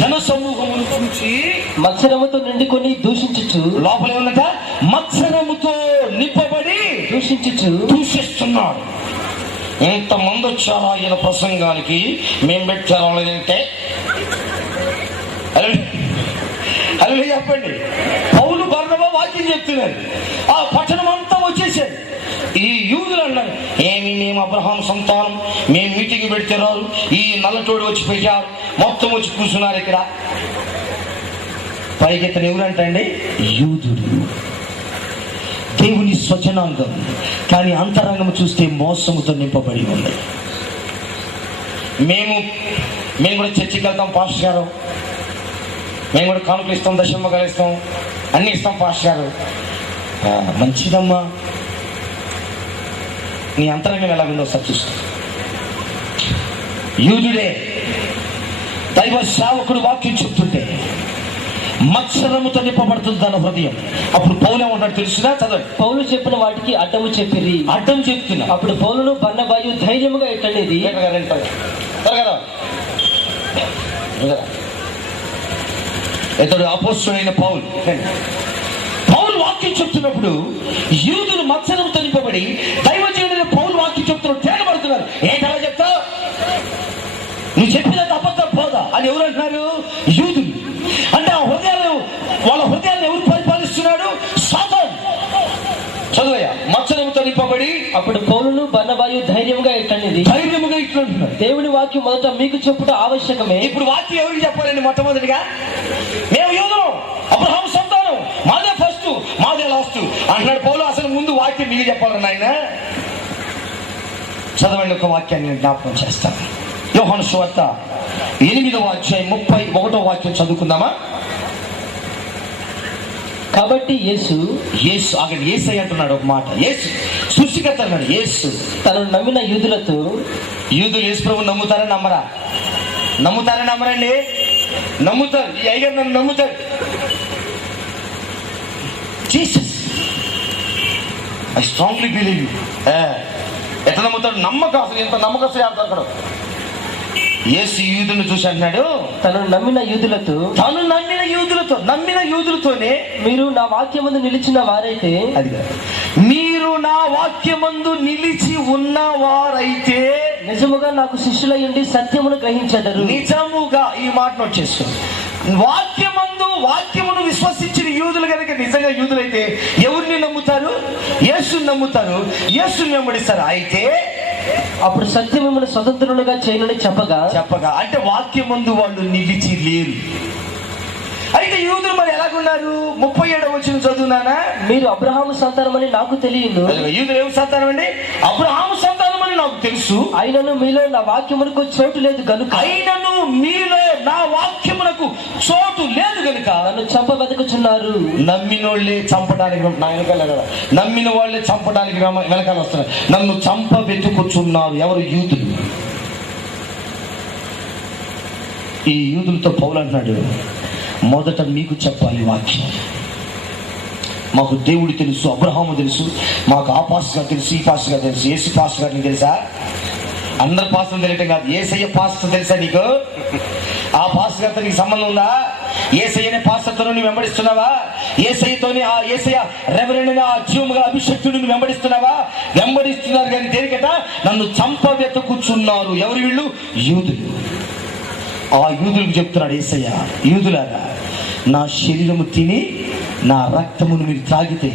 జన సమూహమును చూచి మత్సరముతో నిండుకొని దూషించుచు, లోపల ఏమన్నట? మత్సరముతో నింపబడి దూషిస్తున్నాడు. ఎంతమంది వచ్చారా ఈయన ప్రసంగానికి? మేము పెట్టారా లేదంటే అలా చెప్పండి. పౌలు బర్నబా వాక్యం చెప్తున్నారు. ఆ పట్టణం అంతా వచ్చేసారు. ఈ యూదులు అన్నారు, ఏమి మేము అబ్రహాం సంతానం, మేము మీటింగ్ పెడితే రారు, ఈ నల్లటోడు వచ్చి పెట్టారు, మొత్తం వచ్చి కూర్చున్నారు ఇక్కడ. పైకి ఇతను ఎవరంటండి? యూదుడు, దేవుని స్వజనాంగం. కానీ అంతరంగం చూస్తే మోసముతో నింపబడి ఉంది. మేము కూడా చర్చికి వెళ్తాం పాస్టర్ గారు, మేము కూడా కానుకలు ఇస్తాం, దశమగా ఇస్తాం, అన్ని ఇస్తాం పాస్టర్ గారు. మంచిదమ్మా, నీ అంతరంగం ఎలాగుందో ఒకసారి చూస్తాం. యూదుడే దైవ సేవకుడు వాక్యం చెప్తుంటే మత్సరముతో నింపబడుతుంది తన హృదయం. అప్పుడు పౌలు ఏమంటాడు తెలుసునా? చదవండి. పౌలు చెప్పిన వాటికి అడ్డము చెప్పిరి. అడ్డం చెప్తున్నా. అప్పుడు పౌలును బర్నబాయు ధైర్యముగా ఇట్టనేది. ఇతడు అపోస్తలుడైన పౌలు. పౌలు వాక్యం చెప్తున్నప్పుడు యూదులు మత్సరంతో నింపబడి దైవజనుడైన పౌలు వాక్యం చెప్తున్నారు, తేగబడుతున్నారు. ఏంటలా చెప్తావు? నువ్వు చెప్పినది అబద్ధం పోదా అని ఎవరు అంటున్నారు? యూదులు. అంటే ఆ హృదయాలు, వాళ్ళ హృదయాలను ఎవరు పరిపాలిస్తున్నాడు? సాతాను. చదువయ్యా. మత్సరంతో నింపబడి అప్పుడు పౌలును బర్నబాయు ధైర్యముగా ఇట్టనేది. ధైర్యముగా ఇట్లంటున్నారు. దేవుని వాక్యం మొదట మీకు చెప్పుట ఆవశ్యకమే. ఇప్పుడు వాక్యం ఎవరికి చెప్పాలండి? మొట్టమొదటిగా మేము యూదులం, అబ్రహాం సంతానం, మాదే ఫస్ట్, మాదే లాస్ట్ అంటున్నాడు పౌలు. అసలు ముందు వాక్యం మీకు చెప్పాలని ఆయన. చదవండి, ఒక వాక్యాన్ని జ్ఞాపకం చేస్తాను. యోహాను సువార్త 8వ అధ్యాయం 31వ వాక్యం చదువుకుందామా? కాబట్టి యేసు అక్కడ యేసు అంటున్నాడు ఒక మాట. యేసు సృష్టికర్త అన్నాడు. యేసు తనను నమ్మిన యూదులతో, యూదులు యేసు ప్రభువుని నమ్ముతారా నమ్మరా? నమ్ముతారా నమ్మరండి? నమ్ముతారు. ఈ అయ్యగారు నన్ను నమ్ముతారు. Jesus I strongly believe. ఎట్లా నమ్ముతాడు? నమ్మకం. అసలు ఎంత నమ్మకం అక్కడ. యేసు యూదులను చూసి అంటున్నాడు, తనను నమ్మిన యూదులతో, నమ్మిన యూదులతోనే మీరు నా వాక్యమందు నిలిచిన వారైతే, అది మీరు నా వాక్యమందు నిలిచి ఉన్నవారైతే నిజముగా నాకు శిష్యులయ్యుండి సత్యమును గ్రహించెదరు. నిజముగా ఈ మాటను వచ్చేస్తుంది. వాక్యమును విశ్వసించిన యూదులు కనుక నిజంగా యూదులైతే ఎవరిని నమ్ముతారు? యేసుని నమ్ముతారు, యేసుని వెంబడిస్తారు. అయితే అప్పుడు సత్యం మిమ్మల్ని స్వతంత్రులుగా చేయనని చెప్పగా అంటే వాక్యమందు వాళ్ళు నిలిచి లేరు. అయితే యూదులు మరి ఎలాగున్నారు? 37వ వచనం చదువునానా? మీరు అబ్రహాము సంతానమని నాకు తెలియదు. యూదులు ఏం సంతానం అండి? అబ్రహాము సంతానం అని నాకు తెలుసు. అయినను మీలో నా వాక్యమునకు చోటు లేదు గనుక, నన్ను చంప వెతుకుచున్నారు. నమ్మిన వాళ్ళే చంపడానికి నమ్మిన వాళ్ళే చంపడానికి వెనకాల వస్తున్నారు. నన్ను చంప వెతుకుచున్నారు. ఎవరు? యూదులు. ఈ యూదులతో పౌలు అంటున్నాడు, మొదట మీకు చెప్పాలి వాక్యం. మాకు దేవుడు తెలుసు, అబ్రహాము తెలుసు, మాకు ఆ పాస్టర్ గారు తెలుసు, ఈ పాస్టర్ గారు తెలుసు. యేసు పాస్టర్ గారిని తెలుసా? అందరు పాస్టర్ తెలియటం కాదు, యేసయ్య పాస్టర్ తెలుసా నీకు? ఆ పాస్టర్ గారితో నీకు సంబంధం ఉందా? యేసయ్యనే పాస్టర్తో నువ్వు వెంబడిస్తున్నావా? యేసయ్యతోని ఆ యేసయ్య రెవరెండ్ ఆ జీవముగా అభిషక్తుడిని వెంబడిస్తున్నావా? వెంబడిస్తున్నారు. కానీ దేనికట? నన్ను చంప వెతుకుచున్నారు. ఎవరు వీళ్ళు? యూదులు. ఆ యూదులకు చెప్తున్నాడు యేసయ్య, యూదులారా, నా శరీరము తిని నా రక్తమును మీరు త్రాగితే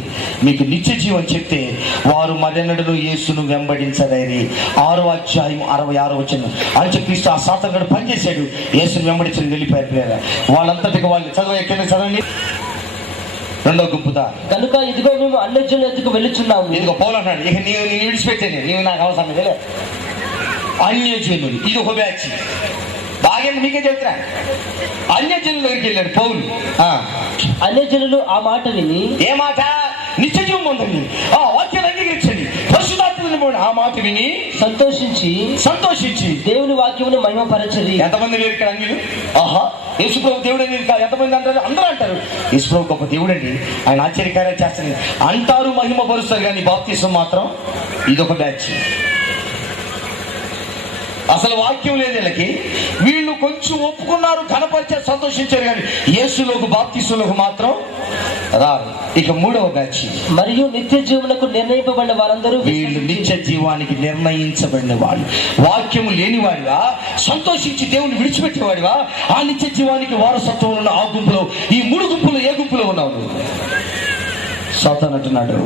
మీకు నిత్య జీవం చెప్తే వారు మరెన్నడూ యేసును వెంబడించలేరు. 6వ అధ్యాయం 66వ వచనం. అంత్యక్రీస్తు ఆ సాతానుడు పనిచేశాడు, యేసును వెంబడించని వెళ్ళిపోయారు. వాళ్ళంతటికి వాళ్ళు చదవండి. 2వ గుంపుదా. కనుక ఇదిగో మేము అన్యజనుల ఎదుగు వెళ్ళుచున్నాము. ఇదిగో పౌలు అన్నాడు, ఇక నీవు విడిచిపెట్టేది, నీవు నాకు అవసరం లేదు. అన్యజనులు ఇది ఒక బ్యాచ్. బాగా మీకే చెప్తున్నా. అన్యజనుల దగ్గరికి వెళ్ళాడు పౌలు. అన్యజనులు ఆ మాట విని, ఏ మాట? నిత్య జీవం పొందండి, ఆ వాక్యాన్ని అంగీకరించండి, పరిశుద్ధాత్మను ఆ మాట విని సంతోషించి దేవుని వాక్యమును మహిమపరచండి. ఎంతమంది లేరు ఇక్కడ అన్యులు? ఆహా, యేసుప్రభు దేవుడు అని ఎంతమంది అంటారు? అందరూ అంటారు యేసుప్రభు గొప్ప దేవుడు అండి, ఆయన ఆశ్చర్యకార్యాలు చేస్తాడు అంటారు, మహిమపరుస్తారు. కానీ బాప్తిసం మాత్రం ఇదొక బ్యాచ్. అసలు వాక్యం లేదు వీళ్ళకి. వీళ్ళు కొంచెం ఒప్పుకున్నారు, కనపరిచారు, సంతోషించారు, కానీ యేసులోకి బాప్తిస్మలోకి మాత్రం రారు. ఇక మూడవ బ్యాచ్, మరియు నిత్య జీవనకు నిర్ణయింపబడిన వారందరూ. వీళ్ళు నిత్య జీవానికి నిర్ణయించబడిన వాళ్ళు. వాక్యము లేనివాడివా, సంతోషించి దేవుని విడిచిపెట్టేవాడివా, ఆ నిత్య జీవానికి వారసత్వం ఉన్న ఆ గుంపులో, ఈ మూడు గుంపులో ఏ గుంపులో ఉన్నావు నువ్వు? సాతాను అంటున్నాడు,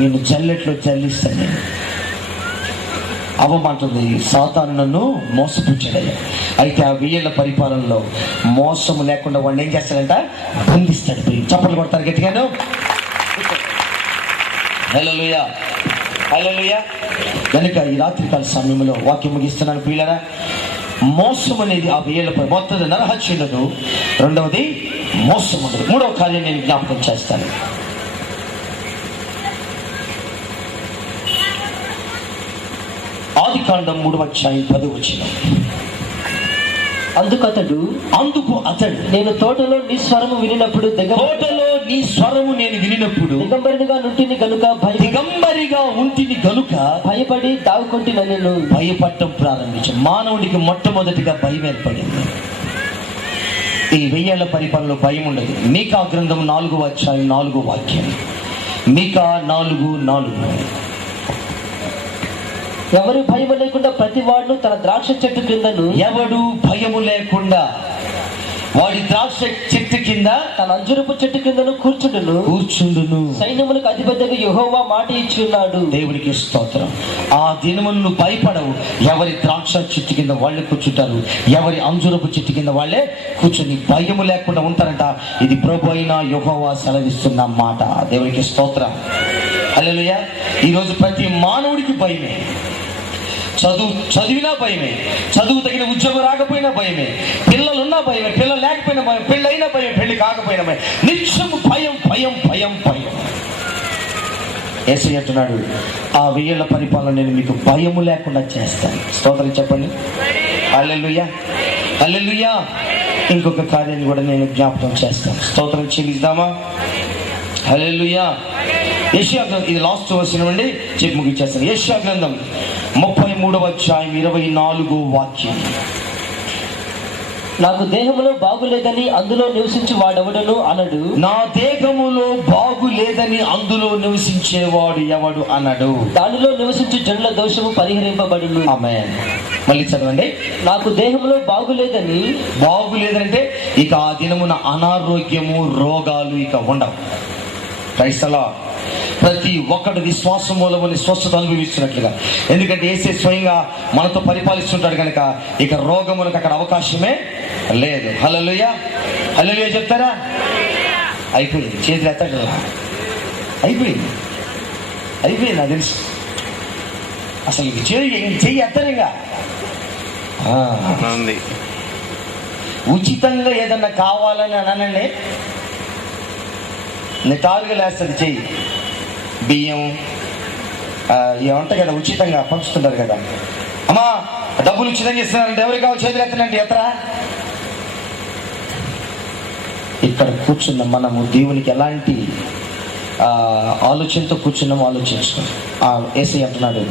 నేను జల్లెట్లో జల్లిస్తాను, నేను అవమంటుంది. సాతాను నన్ను మోసపుచ్చాడయ్యా. అయితే ఆ 1000 ఏళ్ల పరిపాలనలో మోసము లేకుండా వాడిని ఏం చేస్తాడంట? బంధిస్తాడు. చప్పట్లు కొడతారు గట్టిగాను. హల్లెలూయా, హల్లెలూయా. కనుక ఈ రాత్రికాల సమయంలో వాక్యం ముగిస్తున్నాను ప్రియులారా. మోసం అనేది ఆ 1000 ఏళ్ల మొత్తం నరహత్య ఉండదు, రెండవది మోసం ఉండదు. మూడవ కార్యం నేను జ్ఞాపకం చేస్తాను. ఆదికాండం 3:10. అందుకు అతడు నేను తోటలో నీ స్వరము వినినప్పుడు దిగంబరిగా నుంటిని గనుక భయపడి దాగుకొంటిన నేను. భయపడటం ప్రారంభించాను. మానవుడికి మొట్టమొదటిగా భయం ఏర్పడింది. ఈ 1000 ఏళ్ల పరిపాలనలో భయం ఉండదు. మీకా గ్రంథం 4:4. మీకా 4:4. ఎవరు భయము లేకుండా ప్రతి వాడు తన ద్రాక్ష చెట్టు కిందను. ఎవడు భయము లేకుండా వాడి ద్రాక్ష చెట్టు కింద, తన అంజూరపు చెట్టు కిందను కూర్చుండును. సైన్యములకు అధిపతిగా యెహోవా మాట ఇచ్చి ఉన్నాడు. దేవునికి స్తోత్రం. ఆ దినమును భయపడవు. ఎవరి ద్రాక్ష చెట్టు కింద వాళ్ళే కూర్చుంటారు, ఎవరి అంజూరపు చెట్టు కింద వాళ్ళే కూర్చొని భయము లేకుండా ఉంటారంట. ఇది ప్రభు అయిన యెహోవా సెలవిస్తున్న మాట. దేవునికి స్తోత్రం. హల్లెలూయా. ఈరోజు ప్రతి మానవుడికి భయమే. చదివినా భయమే, చదువు తగిన ఉద్యోగం రాకపోయినా భయమే, పిల్లలున్నా భయమే, పిల్లలు లేకపోయినా భయం, పెళ్ళైనా భయం, పెళ్లి కాకపోయినా భయం, నిత్యం భయం భయం భయం భయం. యేసయ్య అంటున్నాడు, ఆ 1000 ఏళ్ల పరిపాలన నేను మీకు భయము లేకుండా చేస్తాను. స్తోత్రం చెప్పండి. హల్లెలూయా, హల్లెలూయా. ఇంకొక కార్యాన్ని కూడా నేను జ్ఞాపకం చేస్తాను. స్తోత్రం చెల్లిద్దామా? హల్లెలూయా. యెషయా గ్రంథం, ఇది లాస్ట్ వర్స్ అండి, చెప్పి ముగించేస్తాను. యెషయా గ్రంథం 33:24. నాకు దేహములో బాగులేదని అందులో నివసించి వాడెవడను అనడు. నా దేహములో బాగులేదని అందులో నివసించేవాడు ఎవడు అనడు. దానిలో నివసించు జనుల దోషము పరిహరింపబడును. ఆమేన్. మళ్ళీ చదవండి. నాకు దేహంలో బాగులేదంటే ఇక ఆ దినమున అనారోగ్యము, రోగాలు ఇక ఉండవు. క్రైస్తవ ప్రతి ఒక్కడు విశ్వాసం మూలముని స్వస్థత అనుభవిస్తున్నట్లుగా. ఎందుకంటే యేసే స్వయంగా మనతో పరిపాలిస్తుంటాడు కనుక ఇక రోగమునకు అక్కడ అవకాశమే లేదు. హల్లెలూయా, హల్లెలూయా చెప్తారా? అయిపోయింది. చేతులు ఎత్తాడు. అయిపోయింది నాకు తెలుసు. అసలు చెయ్యి ఎత్తరుగా. ఉచితంగా ఏదన్నా కావాలని అనండి, నిటారుగా లేస్తుంది చెయ్యి. బియ్యం ఏమంటాయి కదా, ఉచితంగా పంచుతుంటారు కదా. అమ్మా డబ్బులు ఉచితంగా ఇస్తున్నారంటే ఎవరికి కావాలి? చేతులు ఎత్తనంటే ఎత్తరా. ఇక్కడ కూర్చున్న మనము దేవునికి ఎలాంటి ఆలోచనతో కూర్చున్నామో ఆలోచించుకోండి. యేసయ్య అంటున్నాడు,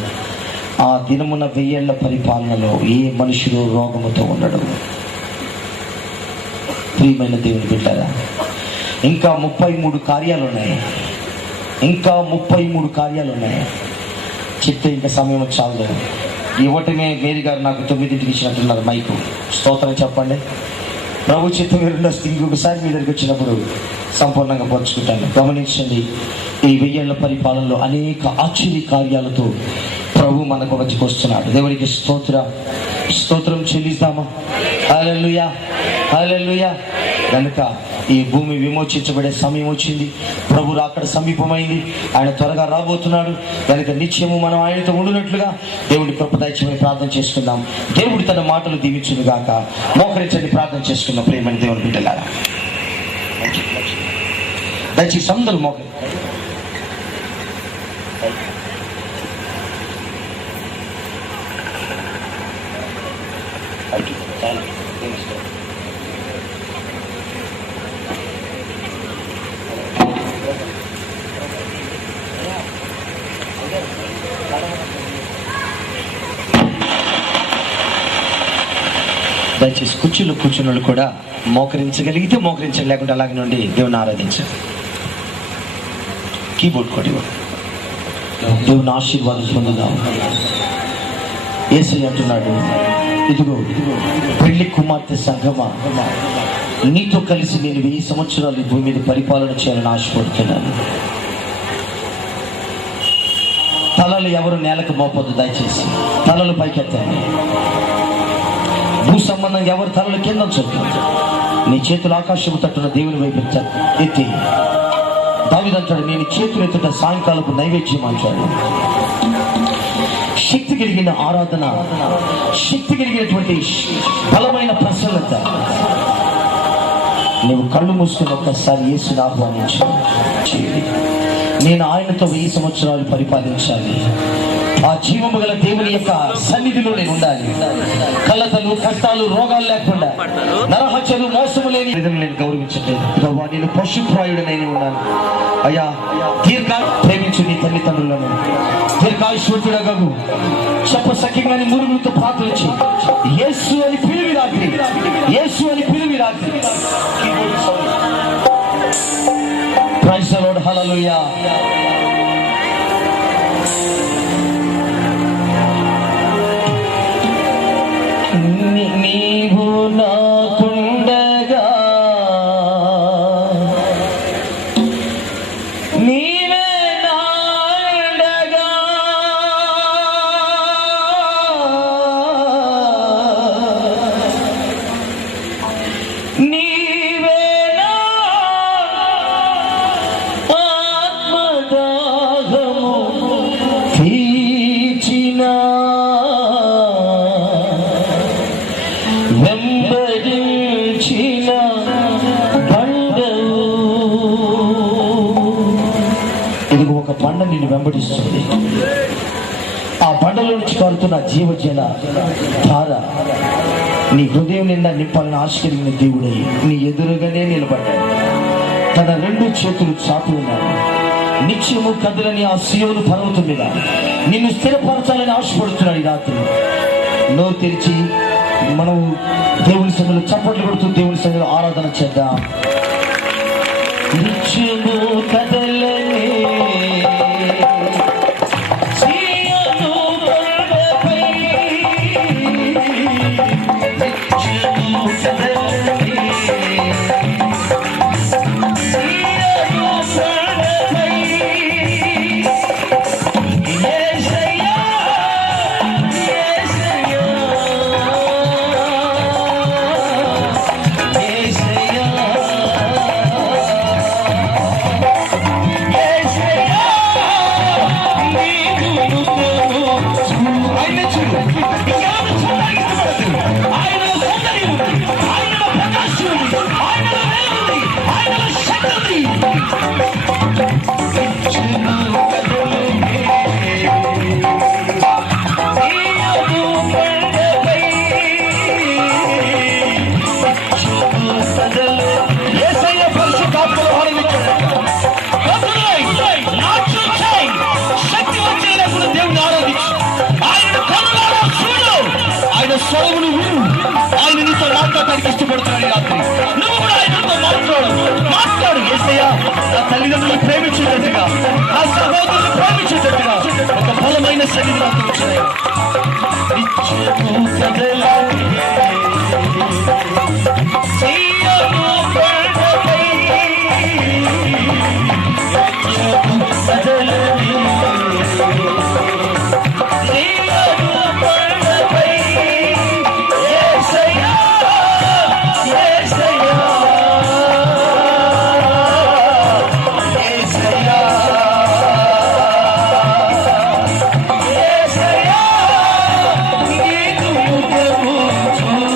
ఆ దినమున 1000 ఏళ్ల పరిపాలనలో ఏ మనుషుడు రోగముతో ఉండడు. ప్రియమైన దేవుని బిడ్డలారా, ఇంకా 33 కార్యాలు ఉన్నాయి. చెప్తే ఇంకా సమయం చాలదు. ఇవ్వటమే మేరీ గారు నాకు 9ంటికి ఇచ్చినట్టున్నారు మైకు. స్తోత్రం చెప్పండి. ప్రభు చిత్తం వస్తే ఇంకొకసారి మీ దగ్గరికి వచ్చినప్పుడు సంపూర్ణంగా పంచుకుంటాను. గమనించండి, ఈ 1000 ఏళ్ల పరిపాలనలో అనేక ఆశ్చర్య కార్యాలతో ప్రభు మనకు మధ్యకు వస్తున్నాడు. దేవునికి స్తోత్రం చెల్లిద్దామా? హల్లెలూయా, హల్లెలూయా. కనుక ఈ భూమి విమోచించబడే సమయం వచ్చింది. ప్రభు రాకడ సమీపమైంది. ఆయన త్వరగా రాబోతున్నాడు. కనుక నిత్యము మనం ఆయనతో ఉండునట్లుగా దేవుడి కృప దయచేయమని ప్రార్థన చేసుకుందాం. దేవుడు తన మాటలు దీవించును గాక. మోకరించండి, ప్రార్థన చేసుకుందాం. ప్రియమైన దేవుని బిడ్డలారా, దయచేసి అందరూ మోకరి. దయచేసి కుర్చీలో కూర్చున్న వాళ్ళు కూడా మోకరించగలిగితే మోకరించండి, లేకుంటే అలాగే నుండి దేవుని ఆరాధించండి. కీబోర్డ్ కొట్టి దేవుని ఆశీర్వాదం పొందుదాం. యేసయ్య అంటున్నాడు, ఇదిగో పెళ్లి కుమార్తె సంఘమా, నీతో కలిసి నేను 1000 సంవత్సరాలు ఈ భూమి మీద పరిపాలన చేయాలని ఆశపడుతున్నాను. తలలు ఎవరు నేలకు మోపొద్దు, దయచేసి తలలు పైకెత్తండి. భూ సంబంధం ఎవరు తలలు కింద ఉంచొద్దు. నీ చేతులు ఆకాశము తట్టున దేవుని వైపు ఎత్తి దావీదు అంటాడు, నేను చేతులు ఎత్తుట సాయంకాలపు నైవేద్యం అంటాడు. శక్తి కలిగిన ఆరాధన, శక్తి కలిగినటువంటి బలమైన ప్రసన్నత. నువ్వు కళ్ళు మూసుకుని ఒక్కసారి యేసుని ఆహ్వానించు. నేను ఆయనతో 1000 సంవత్సరాలు పరిపాలించాలి. ఆ జీవము గల దేవుని యొక్క సన్నిధిలో నేను ఉండాలి. కలతలు, కష్టాలు, రోగాలు లేకుండా, నరహత్యలు, మోసము లేని నేను గౌరవించలేదు. ప్రభా, నేను పశుప్రాయుడనైనా ఉన్నాను. అయ్యా, ప్రేమించు నీ తల్లిదండ్రులను, దీర్ఘాయుష్వంతుడగు చెప్పసఖ్యంగాని మురుగులతో ప్రార్థించి యేసు అని పిలివి రాత్రి, యేసు అని పిలివి రాత్రి. ప్రైజ్ ది లార్డ్, హల్లెలూయా. నీవు నాకుండగా నీవే నాండగా, నీవే నా ఆత్మదాహము తీర్చిన వెంబడించిన బండవు. ఇదిగో ఒక బండ నిన్ను వెంబడిస్తుంది. ఆ బండలో నుంచి కారుతున్న జీవజల ధార నీ హృదయం నిండా నింపాలని ఆశీర్వదించిన దేవుడై నీ ఎదురుగానే నిలబడ్డాడు. తన 2 చేతులు చాపి ఉన్నాడు. నిత్యము కదలని ఆ సీయోను పర్వతం మీద నిన్ను స్థిరపరచాలని ఆశపడుతున్నాడు. ఈ రాత్రి నోరు తెరిచి మనం దేవుని సన్నిధిలో చప్పట్లు కొడుతూ దేవుని సన్నిధిలో ఆరాధన చేద్దాం. నిత్యము కదలని సీయోను కొండపై, నిత్యము కదలని సీయోను కొండపై, యేసయ్యా, యేసయ్యా, యేసయ్యా, యేసయ్యా, నీకు నువ్వు ఆయన చూడు. ఇంకెవరు చూడడానికి ఇష్టపడదు. ఆయనలో సౌందర్యం ఉంది, ఆయనలో ప్రకాశం ఉంది, ఆయనలో వెలుగు ఉంది, ఆయనలో శక్తి ఉంది. నిత్యము కదలని సీయోను కొండపై, నిత్యము కదలని. యేసయ్య పరిశుద్ధాత్మలో ఆనందించండి. శక్తి వచ్చేటప్పుడు దేవుని ఆరాధించు. ఆయన కన్నులారా చూడు, ఆయన స్వరమును విను. ఆయన నీతో మాట్లాడటానికి ఇష్టపడుతున్నాడు. ఈ రాత్రి నువ్వు కూడా ఆయనతో మాట్లాడు. యేసయ్య నా తల్లిదండ్రులు ప్రేమించేటట్టుగా, నా సహోదరులు ప్రేమించేటట్టుగా ఒక బలమైన సన్నిధి నాకు వచ్చాయి. నిత్యము కదలని సీయోను కొండపై, నిత్యము కదలని సీయోను కొండపై, యేసయ్యా, యేసయ్యా, యేసయ్యా, యేసయ్యా, నీకు నువ్వు చూడు.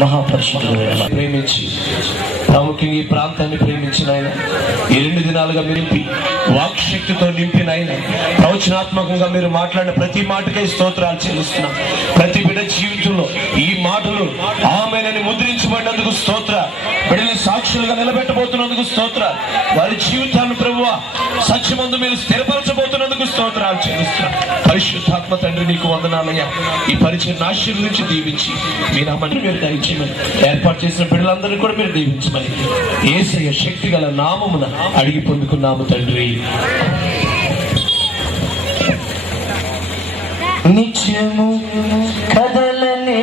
మహాపరిశుద్ధుడైన ప్రేమించి ప్రాముఖ్యంగా ఈ ప్రాంతాన్ని ప్రేమించిన ఆయన ఈ 2 దినాలుగా నింపి వాక్శక్తితో నింపిన ఆయన ప్రవచనాత్మకంగా మీరు మాట్లాడిన ప్రతి మాటకై స్తోత్రాలు చెల్లిస్తున్నాం. ప్రతి బిడ్డ జీవితంలో ఈ మాటలు ఆమేనని ముద్రించబడినందుకు స్తోత్ర. బిడ్డని సాక్షి సాక్షులుగా నిలబెట్టబోతున్నందుకు స్తోత్రాలు. వారి జీవితాలను ప్రభువా సత్యమందు మీరు స్థిరపరచబోతున్నందుకు స్తోత్రాలు చెల్లిస్తున్నాం. పరిశుద్ధాత్మ తండ్రి నీకు వందనాలయ్యా. ఈ పరిచయం ఆశీర్వదించి దీవించి మీ నామాన్ని మీరు దయచేయమని, ఏర్పాటు చేసిన బిడ్డలందరినీ కూడా మీరు దీవించమని యేసయ్య శక్తి గల నామమున అడిగి పొందుకున్నాము తండ్రి. నిత్యము కదలనే